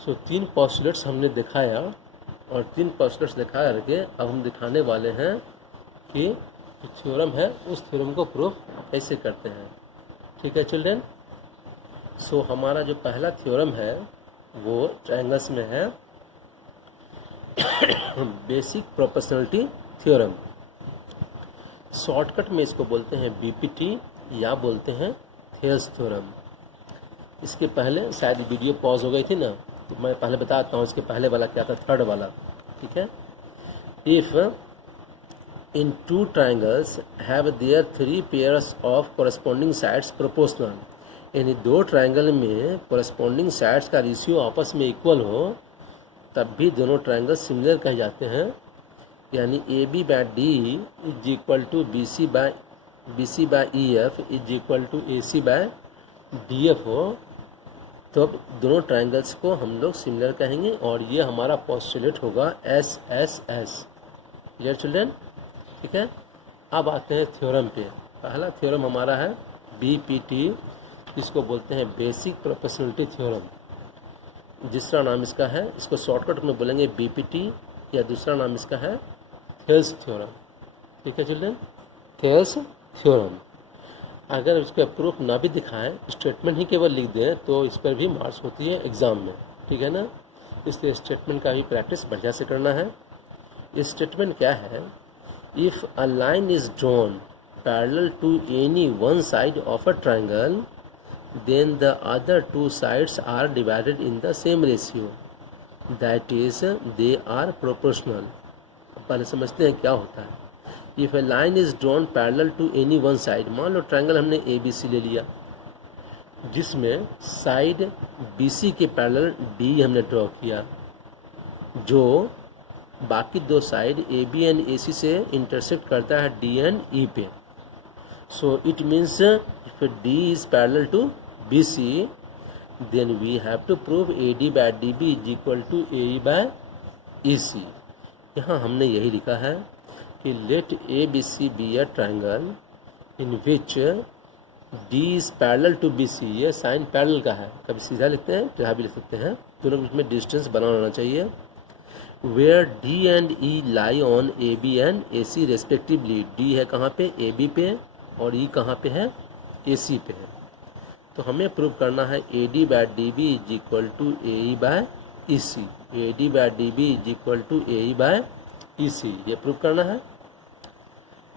सो 3 postulates हमने दिखाया और 3 पोस्टुलेट्स दिखा करके अब हम दिखाने वाले हैं कि जो थ्योरम है उस थ्योरम को प्रूफ कैसे करते हैं। ठीक है चिल्ड्रन। सो हमारा जो पहला थ्योरम है वो ट्रायंगल्स में है बेसिक प्रोपोर्शनलिटी थ्योरम। शॉर्टकट में इसको बोलते हैं बीपीटी या बोलते हैं थियर्स थ्योरम। इसके पहले शायद वीडियो पॉज हो गई थी ना, तो मैं पहले बताता हूँ इसके पहले वाला क्या था, थर्ड वाला। ठीक है। If in 2 triangles have their 3 pairs of corresponding sides proportional, यानी 2 ट्राइंगल में कोरस्पॉन्डिंग साइड्स का रेशियो आपस में इक्वल हो तब भी दोनों ट्राइंगल सिमिलर कहे जाते हैं। यानी A B by D is equal to B C by E F is equal to A C by D F हो तो अब दोनों ट्राइंगल्स को हम लोग सिमिलर कहेंगे और ये हमारा पोस्टुलेट होगा S S S. Clear children. ठीक है। अब आते हैं थ्योरम पे। पहला थ्योरम हमारा है बीपीटी, इसको बोलते हैं बेसिक प्रोपोर्शनलिटी थ्योरम। दूसरा नाम इसका है, इसको शॉर्टकट में बोलेंगे बीपीटी, या दूसरा नाम इसका है थियर्स थ्योरम। ठीक है चिल्ड्रन, थियर्स थ्योरम। अगर इसका प्रूफ ना भी दिखाएं, स्टेटमेंट ही केवल लिख दें तो इस पर भी मार्क्स होती है एग्ज़ाम में। ठीक है ना। इसलिए स्टेटमेंट का भी प्रैक्टिस बढ़िया से करना है। इस स्टेटमेंट क्या है, if a line is drawn parallel to any one side of a triangle then the other 2 sides are divided in the same ratio, that is they are proportional। पहले समझते हैं क्या होता है। If a line is drawn parallel to any one side, मान लो triangle हमने ए B सी ले लिया जिसमें साइड बी सी के पैरेलल डी हमने ड्रॉ किया, जो बाकी 2 side A B and A सी से इंटरसेक्ट करता है डी एंड ई पे। So it means if D is parallel to BC, then we have to prove AD by DB is equal to AE by EC। यहाँ हमने यही लिखा है कि let ABC be a triangle in which D is parallel to BC। ये sign parallel का है, कभी सीधा लिखते हैं तो यहाँ भी लिख सकते हैं, दोनों के बीच में डिस्टेंस बना होना चाहिए। Where D and E lie on AB and AC respectively। D है कहाँ पे, AB पे, और ई कहाँ पे है, ए सी पे है। तो हमें प्रूव करना है A D by D B is equal to A E by E C. A D by D B is equal to A E by E C, ये प्रूव करना है।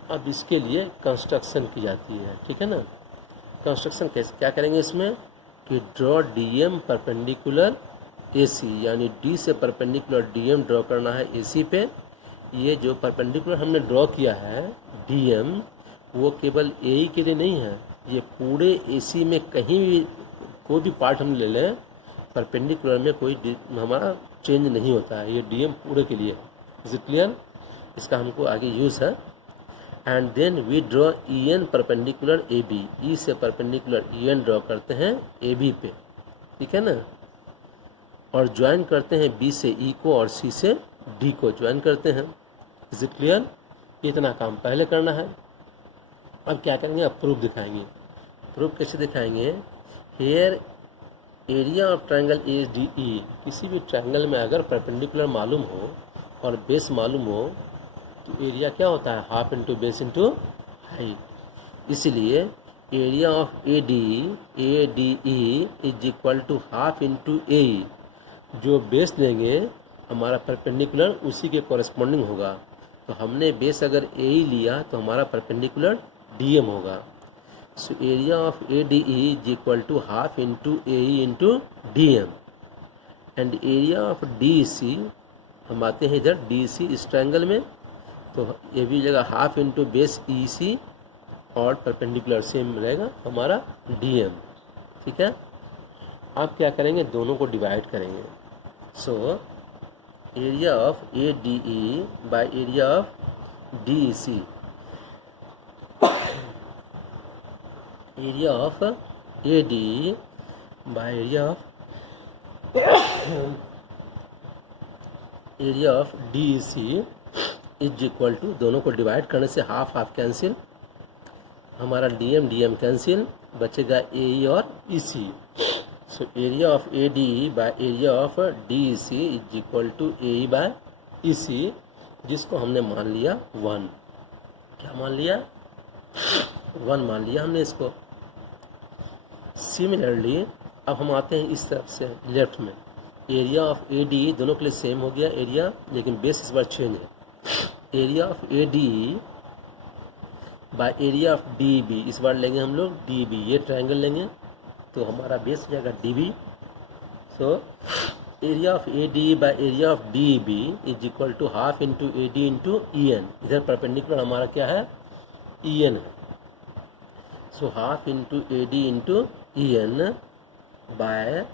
अब इसके लिए कंस्ट्रक्शन की जाती है। ठीक है ना। कंस्ट्रक्शन कैसे क्या करेंगे इसमें कि draw D M perpendicular A C, यानी डी से परपेंडिकुलर डी एम ड्रॉ करना है ए सी पे। ये जो परपेंडिकुलर हमने ड्रॉ किया है डी एम, वो केवल ए ई के लिए नहीं है, ये पूरे ए सी में कहीं भी कोई भी पार्ट हम ले लें परपेंडिकुलर में कोई हमारा चेंज नहीं होता है, ये डी एम पूरे के लिए है। Is it clear. इसका हमको आगे यूज़ है। And then we draw E N perpendicular A B, E से परपेंडिकुलर ई एन ड्रॉ करते हैं ए बी पे। ठीक है ना। और ज्वाइन करते हैं बी से ई को और सी से डी को ज्वाइन करते हैं। Is it clear. इतना काम पहले करना है। अब क्या करेंगे, अब प्रूफ दिखाएंगे। प्रूफ कैसे दिखाएंगे, here area of triangle A D E. किसी भी ट्रायंगल में अगर परपेंडिकुलर मालूम हो और बेस मालूम हो तो एरिया क्या होता है, half into base into height. इसलिए area of A D E is equal to half into A E. जो बेस लेंगे हमारा परपेंडिकुलर उसी के कॉरेस्पॉन्डिंग होगा। तो हमने बेस अगर ए ई लिया तो हमारा परपेंडिकुलर डी एम होगा। So area of A D E is equal to half into A E into D M. And area of D C, हम आते हैं इधर डी सी इस ट्रायंगल में, तो ये भी जगह हाफ इंटू बेस ई सी और परपेंडिकुलर सेम रहेगा हमारा डी एम। ठीक है। अब क्या करेंगे, दोनों को डिवाइड करेंगे। So area of A D E by area of D C, area of A D by area of D C is equal to, दोनों को डिवाइड करने से हाफ हाफ कैंसिल, हमारा डी एम कैंसिल, बचेगा A E और E C. So area of A D by area of D E C is equal to A E by E C, जिसको हमने मान लिया 1। क्या मान लिया? 1 मान लिया हमने इसको। सिमिलरली अब हम आते हैं इस तरफ से लेफ्ट में, एरिया ऑफ ए डी दोनों के लिए सेम हो गया एरिया, लेकिन बेस इस बार चेंज है। Area of A D by area of D B, इस बार लेंगे हम लोग डी बी, ये ट्रायंगल लेंगे तो हमारा बेस हो जाएगा D B. So area of A D by area of D B is equal to half into A D into E N. इधर परपेंडिकुलर हमारा क्या है? ई एन है। So half into A D into E N by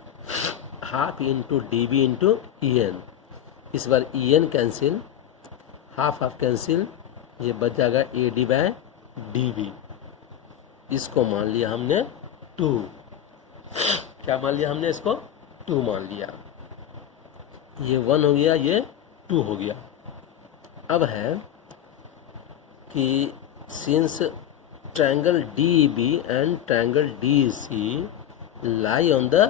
half into D B into E N. इस बार E N cancel, half half cancel, ये बच जाएगा A D by D B. इसको मान लिया हमने 2। क्या मान लिया हमने इसको? 2 मान लिया। ये 1 हो गया, ये 2 हो गया। अब है कि since triangle D B and triangle D C lie on the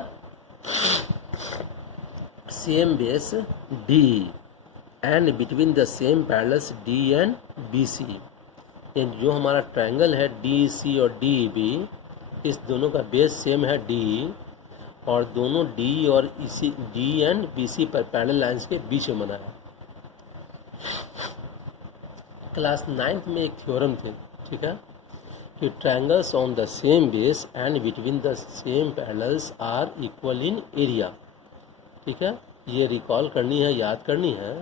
same base D and between the same parallels D and BC, ये जो हमारा ट्रायंगल है DC और DB, इस दोनों का बेस सेम है D और दोनों D और D एंड BC पर पैरेलल लाइंस के बीच में बना है। क्लास 9th में एक थ्योरम थे, ठीक है, कि triangles on the same base and between the same parallels are equal in area. ठीक है, ये रिकॉल करनी है, याद करनी है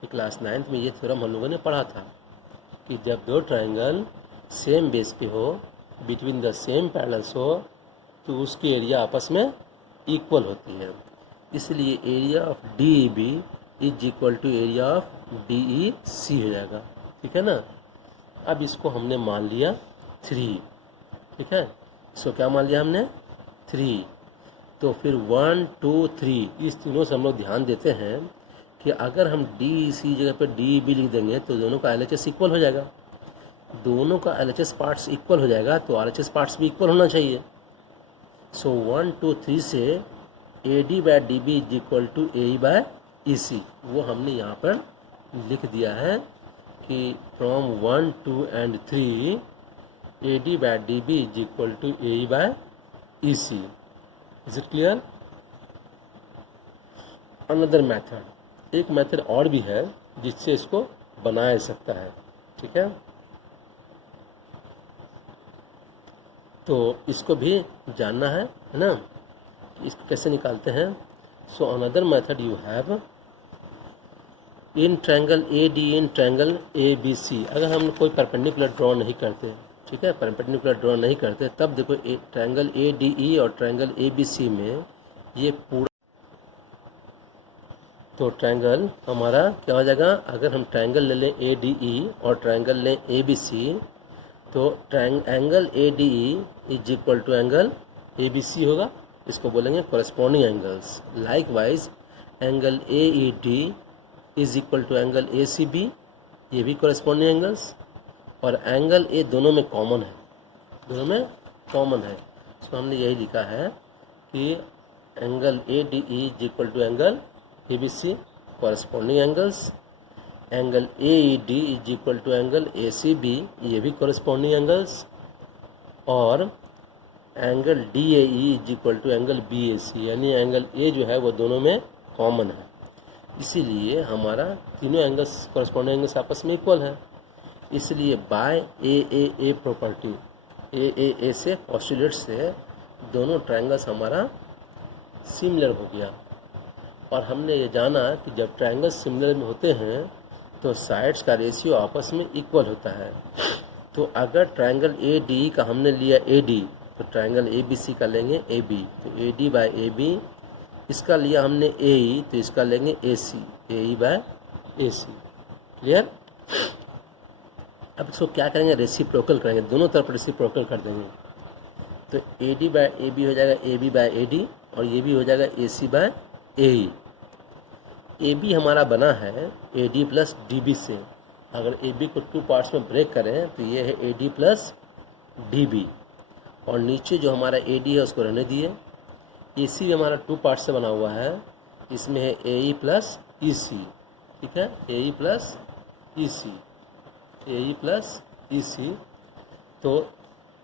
कि क्लास 9th में ये थ्योरम हम लोगों ने पढ़ा था कि जब दो ट्रायंगल सेम बेस पे हो, बिटवीन द सेम पैरेलल्स हो, तो उसकी एरिया आपस में इक्वल होती है। इसलिए area of D B is equal to area of D E C हो जाएगा। ठीक है ना। अब इसको हमने मान लिया 3। ठीक है, इसको क्या मान लिया हमने? 3। तो फिर 1 2 3 इस तीनों से हम लोग ध्यान देते हैं कि अगर हम डी सी जगह पर डी बी लिख देंगे तो दोनों का LHS इक्वल हो जाएगा। दोनों का LHS पार्ट्स इक्वल हो जाएगा तो RHS पार्ट्स भी इक्वल होना चाहिए। सो 1 2 3 से A D by D B is equal to A by E C, वो हमने यहाँ पर लिख दिया है कि from 1 2 and 3 A D by D B is equal to A by E C. Is it clear? Another method, एक method और भी है जिससे इसको बनाया जा सकता है। ठीक है, तो इसको भी जानना है ना, इसको कैसे निकालते हैं। So another method you have in triangle A D in triangle A B C. अगर हम कोई परपेंडिकुलर ड्रॉ नहीं करते, ठीक है, परपेंडिकुलर ड्रॉ नहीं करते, तब देखो ट्रायंगल ए डी ई और ट्रायंगल ए बी सी में ये पूरा, तो ट्रायंगल हमारा क्या हो जाएगा? अगर हम ट्रायंगल ले लें ए डी ई और ट्रायंगल लें ए बी सी, तो angle A D E is equal to angle A B C होगा। इसको बोलेंगे corresponding angles. Likewise angle A E D is equal to angle A C B, ये भी कोरेस्पॉन्डिंग एंगल्स। और angle A दोनों में common है, दोनों में कॉमन है। तो हमने यही लिखा है कि angle A D E is equal to angle A B C, corresponding angles. Angle A E D is equal to angle A C B, ये भी कोरेस्पॉन्डिंग एंगल्स। और angle D A E is equal to angle B A C, यानी angle ए जो है वो दोनों में common है। इसीलिए हमारा तीनों एंगल्स कोरेस्पॉन्डिंग एंगल्स आपस में इक्वल है। इसलिए बाय ए प्रॉपर्टी, ए से पोस्टुलेट से दोनों ट्रायंगल्स हमारा सिमिलर हो गया। और हमने ये जाना कि जब ट्रायंगल्स सिमिलर में होते हैं तो साइड्स का रेशियो आपस में इक्वल होता है। तो अगर ट्रायंगल ए डी का हमने लिया ए डी, तो ट्रायंगल ए बी सी का लेंगे ए बी, तो A D by A B. इसका लिया हमने ए ई, तो इसका लेंगे ए सी, ए E by A C. Clear? अब इसको क्या करेंगे? रेसिप्रोकल करेंगे, दोनों तरफ रेसिप्रोकल कर देंगे। तो A D by A B हो जाएगा A B by A D, और ये भी हो जाएगा ए C bye A E. A B हमारा बना है A D plus D B से। अगर ए बी को 2 पार्ट्स में ब्रेक करें तो ये है A D plus D B, और नीचे जो हमारा ए डी है उसको रहने दिए। ए सी भी हमारा 2 पार्ट से बना हुआ है, इसमें है ए ई प्लस ई सी, ठीक है, A E plus E C, A E plus E सी। तो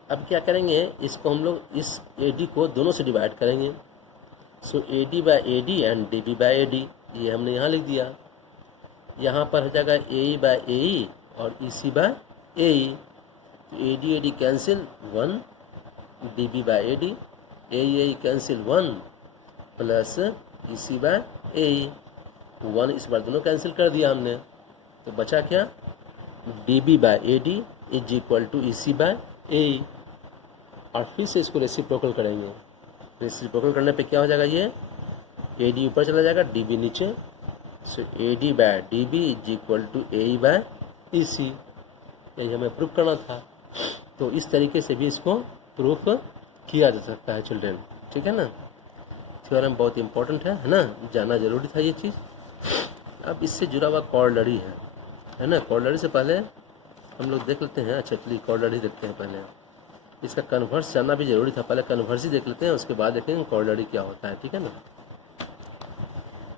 अब क्या करेंगे, इसको हम लोग इस ए डी को दोनों से डिवाइड करेंगे। So A D by A D and D B by A D, ये हमने यहाँ लिख दिया। यहाँ पर हो जाएगा ए ई बाई ए ई और E C by A E, तो A D cancel 1, D B by A E cancel 1 plus E C by A E, 1 इस बार दोनों कैंसिल कर दिया हमने, तो बचा क्या, D B by A D is equal to E C by A E. और फिर से इसको रेसिप्रोकल करेंगे, रेसिप्रोकल करने पे क्या हो जाएगा, ये ए डी ऊपर चला जाएगा, डी बी नीचे। So A D by D B is equal to A E by E C, यही हमें प्रूफ करना था। तो इस तरीके से भी इसको प्रूफ किया जा सकता है चिल्ड्रेन, ठीक है ना। थ्योरम बहुत इंपॉर्टेंट है ना, जानना जरूरी था ये चीज़। अब इससे जुड़ा हुआ कॉर्डलरी है ना। कॉर्डलरी से पहले हम लोग देख लेते हैं, अच्छा चलिए कॉर्डलरी देखते हैं पहले। इसका कन्वर्स जानना भी जरूरी था, पहले कन्वर्स ही देख लेते हैं, उसके बाद देखेंगे कॉर्डलरी क्या होता है, ठीक है ना।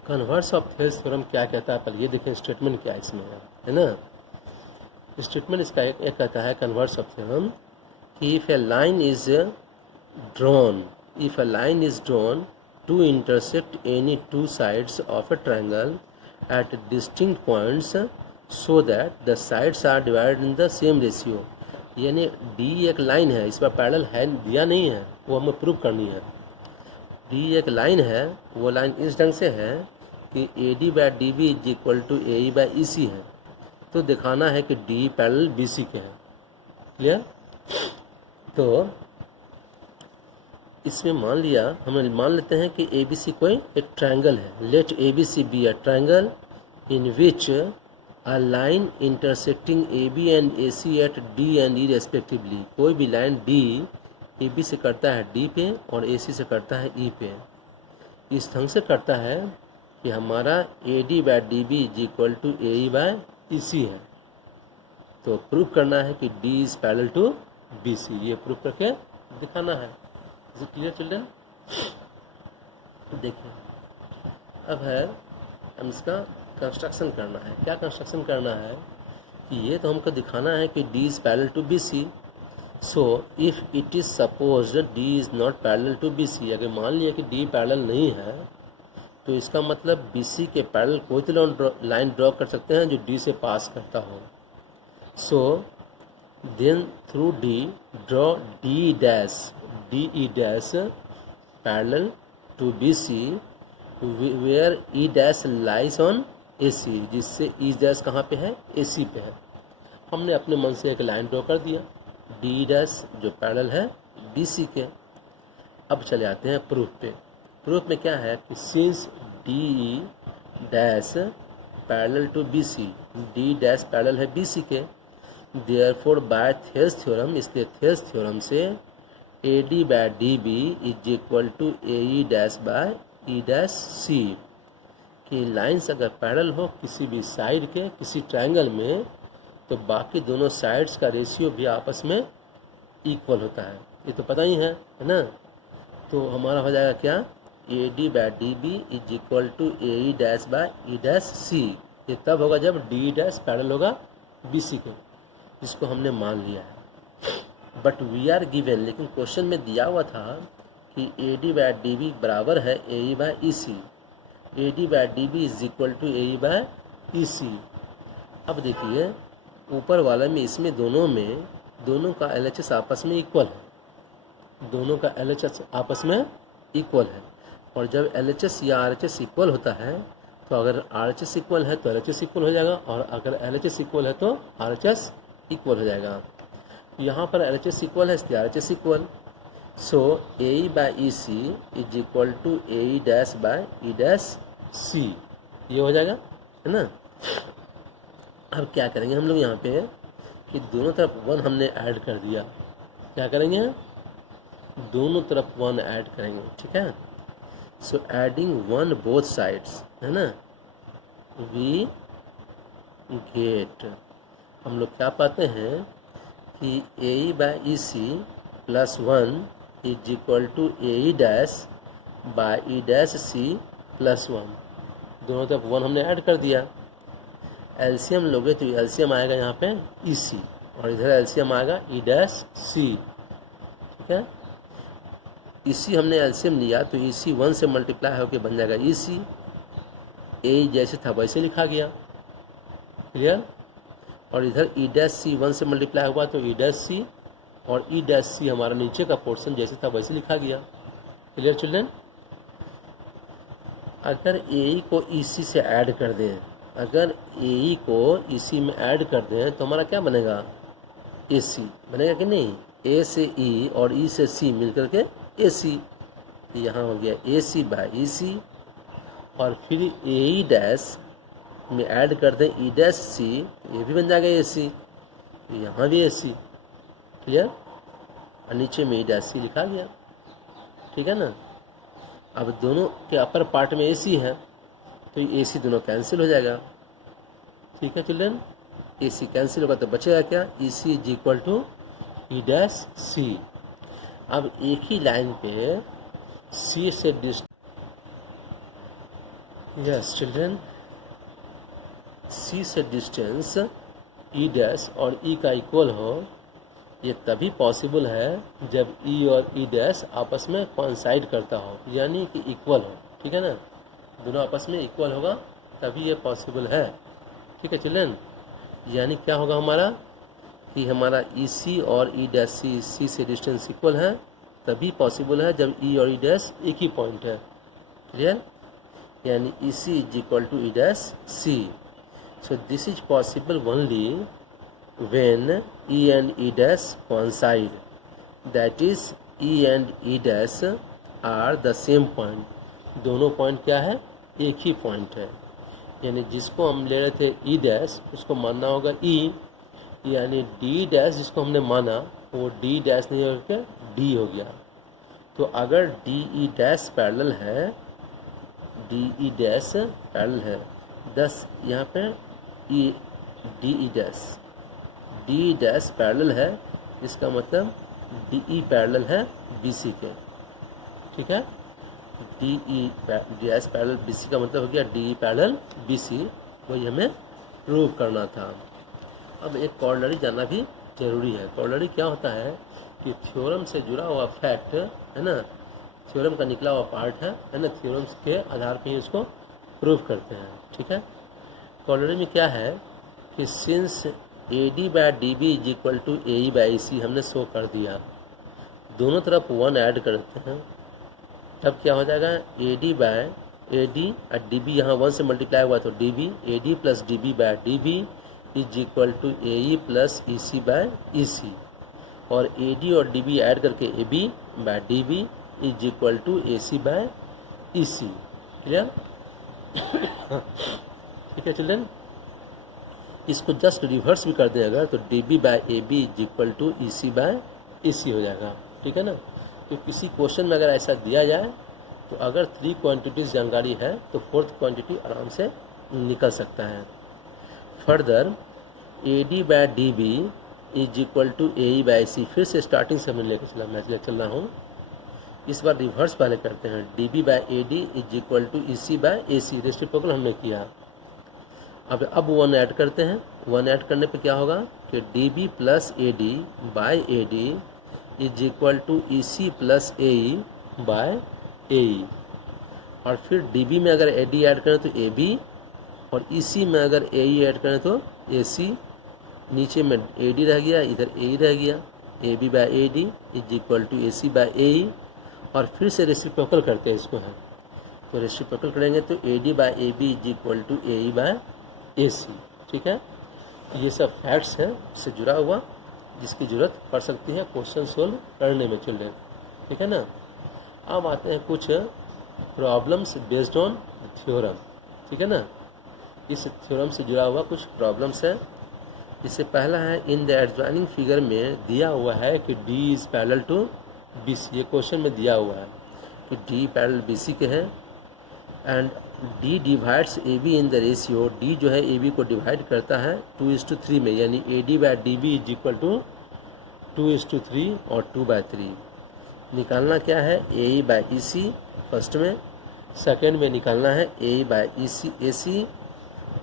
कन्वर्स ऑफ थेल्स थ्योरम क्या कहता है, पहले ये देखें स्टेटमेंट क्या इसमें है ना। स्टेटमेंट इसका एक कहता है कन्वर्स ऑफ थ्योरम कि if a line is drawn to intersect any 2 sides of a triangle at distinct points so that the sides are divided in the same ratio, यानी डी एक लाइन है, इस पर पैरेलल है दिया नहीं है, वो हमें प्रूव करनी है। डी एक लाइन है, वो लाइन इस ढंग से है कि A D by D B is equal to A E by E C है, तो दिखाना है कि डी पैरेलल बी सी के हैं। क्लियर। तो इसमें हम मान लेते हैं कि ए बी सी कोई एक ट्रायंगल है। Let A B C be a triangle in which a line intersecting A B and A C at D and E respectively, कोई भी लाइन डी ए बी से करता है डी पे और ए सी से करता है ई पे, इस ढंग से करता है कि हमारा A D by D B is equal to A E by E C है। तो प्रूफ करना है कि D is parallel to B C, ये प्रूफ करके दिखाना है। Is it clear children. देखिए अब है हम इसका कंस्ट्रक्शन करना है। क्या कंस्ट्रक्शन करना है कि ये तो हमको दिखाना है कि D is parallel to B C. So if it is suppose D is not parallel to B C, अगर मान लिया कि डी पैरेलल नहीं है तो इसका मतलब बी सी के पैरेलल कोई तो लाइन ड्रॉ कर सकते हैं जो डी से पास करता हो। So then through D draw D E dash parallel to B C where E dash lies on A C, जिससे ई डैश कहाँ पे है, ए सी पे है। हमने अपने मन से एक लाइन ड्रॉ कर दिया डी डैश जो पैरेलल है बी सी के। अब चले आते हैं प्रूफ पे। प्रूफ में क्या है कि since D dash parallel to B C, D dash parallel है बी सी के, देयरफॉर बाय थेल्स थ्योरम, इसलिए थेल्स थ्योरम से A D by D B is equal to A E dash by E dash C, कि lines अगर parallel हो किसी भी side के किसी ट्रायंगल में तो बाकी दोनों साइड्स का रेशियो भी आपस में इक्वल होता है, ये तो पता ही है ना। तो हमारा हो जाएगा क्या, A D by D B is equal to A E dash by E dash C. ये तब होगा जब डी डैश पैरेलल होगा बी सी के, जिसको हमने मान लिया है। बट वी आर गिवन, लेकिन क्वेश्चन में दिया हुआ था कि A D by D B बराबर है A E by E C, A D by D B is equal to A E by E सी। अब देखिए ऊपर वाला में इसमें दोनों का एल एच एस आपस में इक्वल है, दोनों का एल एच एस आपस में इक्वल है। और जब एल एच एस या आर एच एस इक्वल होता है तो अगर आर एच एस इक्वल है तो एल एच एस इक्वल हो जाएगा, और अगर एल एच एस इक्वल है तो आर एच एस इक्वल हो जाएगा। यहाँ पर एल एच एस इक्वल है इसलिए R H S equal. So A E by E C is equal to A E dash by E dash C, ये हो जाएगा है ना। अब क्या करेंगे हम लोग यहाँ पे कि दोनों तरफ 1 हमने ऐड कर दिया, क्या करेंगे, दोनों तरफ 1 ऐड करेंगे, ठीक है। सो एडिंग 1 बोथ साइड्स है ना, वी गेट, हम लोग क्या पाते हैं कि A E by E C plus 1 is equal to A E dash by E dash C plus 1, दोनों तरफ 1 हमने ऐड कर दिया। एलसीएम लोगे तो एलसीएम आएगा यहाँ पे ई सी, और इधर एलसीएम आएगा ई डैश सी, ठीक है। इसी हमने एलसीएम लिया तो ई सी 1 से मल्टीप्लाई होकर बन जाएगा ई सी, ए जैसे था वैसे लिखा गया, क्लियर। और इधर ई डैश सी 1 से मल्टीप्लाई हुआ तो ई डैश सी, और ई डैश सी हमारा नीचे का पोर्शन जैसे था वैसे लिखा गया, क्लियर चिल्ड्रन। अगर ए को ई सी से ऐड कर दें, अगर ए को ई सी में ऐड कर दें तो हमारा क्या बनेगा, ए सी बनेगा कि नहीं। ए से ई और ई से सी मिल करके ए सी, यहाँ हो गया ए सी बाई ई सी, और फिर ए ई डैश में ऐड कर दें ई डैश सी, ये भी बन जाएगा ए सी, यहाँ भी ए सी, क्लियर। और नीचे में ई डैश सी लिखा गया, ठीक है ना। अब दोनों के अपर पार्ट में ए सी है तो ए सी दोनों कैंसिल हो जाएगा, ठीक है चिल्ड्रन। ए सी कैंसिल होगा तो बचेगा क्या, E C is equal to E dash C. अब एक ही लाइन पे सी से यस चिल्ड्रन, सी से डिस्टेंस ई डैश और ई का इक्वल हो, ये तभी पॉसिबल है जब ई और ई डैश आपस में कोइंसाइड करता हो, यानी कि इक्वल हो, ठीक है ना। दोनों आपस में इक्वल होगा तभी ये पॉसिबल है, ठीक है चिल्ड्रन। यानी क्या होगा हमारा कि हमारा ई सी और ई डैश सी, सी से डिस्टेंस इक्वल है तभी पॉसिबल है जब ई और ई डैश एक ही पॉइंट है, क्लियर। यानी E C is equal to E dash C. So this is possible only when E and E dash coincide, that is E and E dash are the same point, दोनों point क्या है, एक ही point है। यानी जिसको हम ले रहे थे E डैश उसको मानना होगा E, यानी D डैश जिसको हमने माना वो D डैश नहीं होकर D हो गया। तो अगर D E डैश पैरेलल है, D E डैश पैरेलल है, दस यहाँ पे E D E dash parallel है, इसका मतलब डी ई पैरेलल है बी सी के, ठीक है। D E dash parallel B C का मतलब हो गया D E parallel B C, वही हमें प्रूव करना था। अब एक कॉर्डनरी जानना भी जरूरी है। कॉर्डनरी क्या होता है कि थ्योरम से जुड़ा हुआ फैक्ट है ना, थ्योरम का निकला हुआ पार्ट है ना, थ्योरम्स के आधार पर ही उसको प्रूव करते हैं, ठीक है। कॉर्डनरी में क्या है कि since A D by D B is equal to A E by C हमने शो कर दिया, दोनों तरफ 1 ऐड करते हैं तब क्या हो जाएगा, A D by A D और डी बी, यहाँ 1 से मल्टीप्लाई हुआ तो D B, A D plus D B by D B is equal to A E plus E C by E C, और ए डी और D B add करके A B by D B is equal to A C by E C, clear. ठीक है children. इसको just reverse भी कर दें अगर तो D B by A B is equal to E C by E C हो जाएगा, ठीक है ना। तो किसी क्वेश्चन में अगर ऐसा दिया जाए तो अगर 3 क्वांटिटीज़ जानकारी है तो 4th क्वांटिटी आराम से निकल सकता है। Further A D by D B is equal to A E by C, फिर से स्टार्टिंग से हमने लेकर चल रहा हूँ, इस बार रिवर्स पहले करते हैं। D B by A D is equal to E C by A C, reciprocal हमने किया। अब 1 ऐड करते हैं, 1 ऐड करने पे क्या होगा कि D B plus A D by A D is equal to E C plus A E by A E, और फिर डी बी में अगर ए डी ऐड करें तो ए बी, और ई सी में अगर ए ई ऐड करें तो ए सी, नीचे में ए डी रह गया, इधर ए ई रह गया, A B by A D is equal to A C by A E, और फिर से रेसिप्रोकल करते हैं इसको है, तो रेसिप्रोकल करेंगे तो A D by A B is equal to A E by A C, ठीक है। ये सब फैक्ट्स हैं इससे जुड़ा हुआ जिसकी ज़रूरत पड़ सकती है क्वेश्चन सोल्व करने में चिल्ड्रन, ठीक है ना। अब आते हैं कुछ प्रॉब्लम्स बेस्ड ऑन थ्योरम, ठीक है ना। इस थ्योरम से जुड़ा हुआ कुछ प्रॉब्लम्स है। इससे पहला है इन द एडजॉइनिंग फिगर में दिया हुआ है कि D is parallel to B C, ये क्वेश्चन में दिया हुआ है कि डी पैरेलल बी सी के हैं and D divides A B in the ratio, D जो है ए बी को डिवाइड करता है 2:3 में, यानी A D by D B is equal to 2:3 और 2/3। निकालना क्या है, A E by E C, first में, सेकेंड में निकालना है ए बाय ए सी,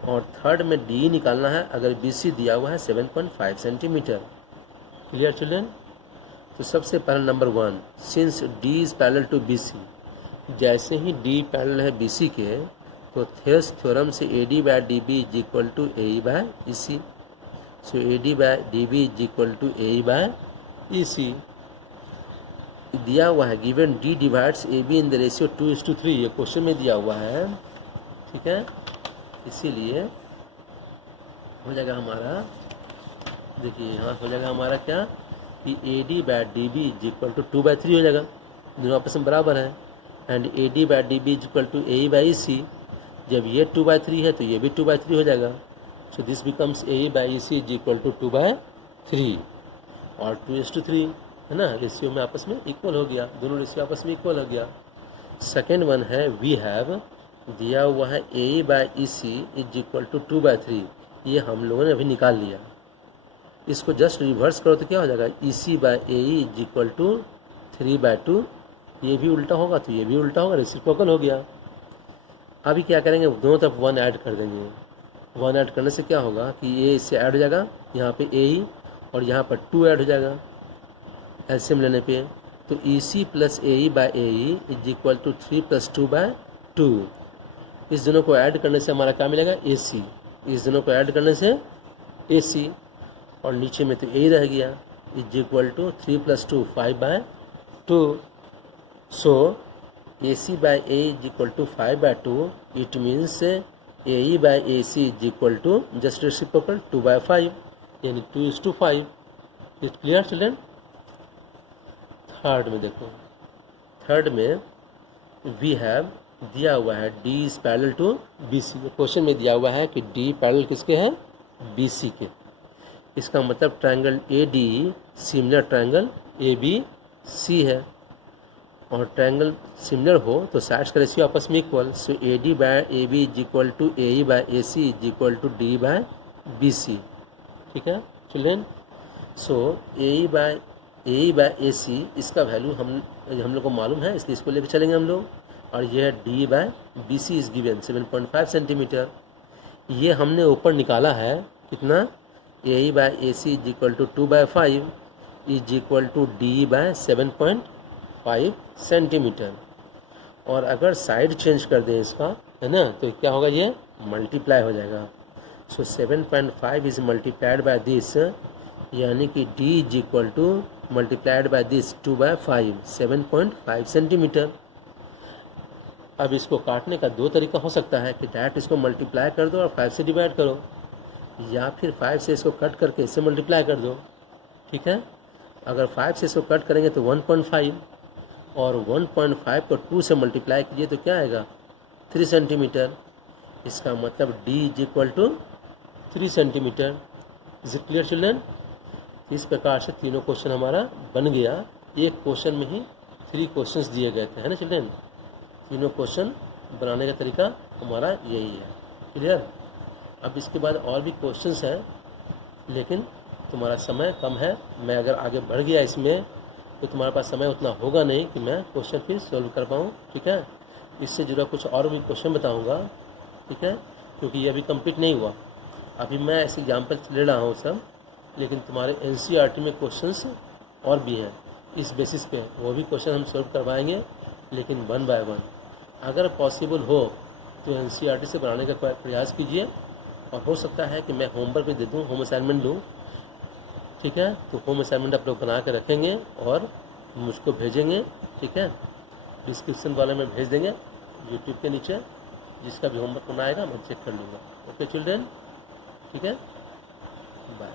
और थर्ड में डी निकालना है अगर बी सी दिया हुआ है 7.5 सेंटीमीटर। Clear children? तो सबसे पहला number 1, since D is parallel to B C, जैसे ही डी पैरेलल है बी सी के तो थेस थ्योरम से A D by D B is equal to A E by E C. So A D by D B is equal to A E by E C दिया हुआ है। Given D divides A B in the ratio 2:3, ये question में दिया हुआ है। ठीक है, इसीलिए हो जाएगा हमारा, देखिए यहाँ हो जाएगा हमारा क्या कि A D by D B is equal to 2/3 हो जाएगा, दोनों आपस में बराबर है। And A D by D B is equal to A E by C, जब ये 2/3 है तो ये भी 2/3 हो जाएगा। So this becomes A E by C is equal to 2/3 और 2:3 है ना, रेशियो में आपस में इक्वल हो गया, दोनों रेशियो आपस में इक्वल हो गया। सेकेंड वन है वी हैव, दिया हुआ है A E by E C is equal to 2/3, ये हम लोगों ने अभी निकाल लिया। इसको जस्ट रिवर्स करो तो क्या हो जाएगा, E C by A E is equal to 3/2, ये भी उल्टा होगा तो ये भी उल्टा होगा, रेसिप्रोकल हो गया। अभी क्या करेंगे, दोनों तरफ 1 ऐड कर देंगे। 1 ऐड करने से क्या होगा कि ये इससे ऐड हो जाएगा, यहाँ पे ए ई और यहाँ पर 2 ऐड हो जाएगा एलसीएम लेने पे, तो E C plus A E by A E is equal to 3 + 2/2। इस दोनों को ऐड करने से हमारा क्या मिलेगा, ए सी, इस दोनों को ऐड करने से ए सी, और नीचे में तो ए ही रह गया, is equal to 3 + 2 5/2। So A C by A is equal to 5/2, it means A E by A C is equal to just reciprocal 2/5, यानी 2:5। It clear children? थर्ड में देखो, थर्ड में वी हैव दिया हुआ है D is parallel to B C, question में दिया हुआ है कि डी पैरेलल किसके है, बी सी के। इसका मतलब triangle A D similar triangle A B C है, और ट्रायंगल सिमिलर हो तो साइड्स का रेशियो आपस में equal. So A D by A B is equal to A E by A C is equal to D by B C. ठीक है children? So A E by A सी, इसका value हम लोग को मालूम है, इसलिए इसको लेकर चलेंगे हम लोग। और ये है D by B C is given 7.5 centimetre. ये हमने ऊपर निकाला है कितना, A E by A C is equal to 2/5 is equal to D by 7.5 centimetre. और अगर साइड चेंज कर दें इसका, है ना, तो क्या होगा, ये मल्टीप्लाई हो जाएगा। सो 7.5 इज मल्टीप्लाइड बाय दिस, यानी कि d is equal two multiplied by this 2/5 7.5 centimetre. अब इसको काटने का 2 तरीका हो सकता है कि डायरेक्ट इसको मल्टीप्लाई कर दो और 5 से डिवाइड करो, या फिर 5 से इसको कट करके इससे मल्टीप्लाई कर दो। ठीक है, अगर 5 से इसको कट करेंगे तो 1.5, और 1.5 को 2 से मल्टीप्लाई कीजिए तो क्या आएगा, 3 सेंटीमीटर। इसका मतलब d is equal to 3 centimetre. Is it clear children? इस प्रकार से तीनों क्वेश्चन हमारा बन गया। एक क्वेश्चन में ही 3 क्वेश्चंस दिए गए थे, है ना चिल्ड्रन? तीनों क्वेश्चन बनाने का तरीका हमारा यही है। क्लियर? अब इसके बाद और भी क्वेश्चंस हैं, लेकिन तुम्हारा समय कम है। मैं अगर आगे बढ़ गया इसमें तो तुम्हारे पास समय उतना होगा नहीं कि मैं क्वेश्चन फिर सॉल्व कर पाऊँ। ठीक है, इससे जुड़ा कुछ और भी क्वेश्चन बताऊँगा। ठीक है, क्योंकि ये अभी कंप्लीट नहीं हुआ, अभी मैं ऐसे एग्जाम्पल ले रहा हूँ सब, लेकिन तुम्हारे एनसीईआरटी में क्वेश्चंस और भी हैं इस बेसिस पे, वो भी क्वेश्चन हम सॉल्व करवाएंगे, लेकिन 1 बाय 1। अगर पॉसिबल हो तो एनसीईआरटी से बनाने का प्रयास कीजिए, और हो सकता है कि मैं होमवर्क भी दे दूँ, होम असाइनमेंट दूँ। ठीक है, तो होम असाइनमेंट आप लोग बना के रखेंगे और मुझको भेजेंगे। ठीक है, डिस्क्रिप्शन वाले में भेज देंगे यूट्यूब के नीचे, जिसका भी होमवर्क बनाएगा मैं चेक कर लूँगा। Okay children? ठीक है, बाय।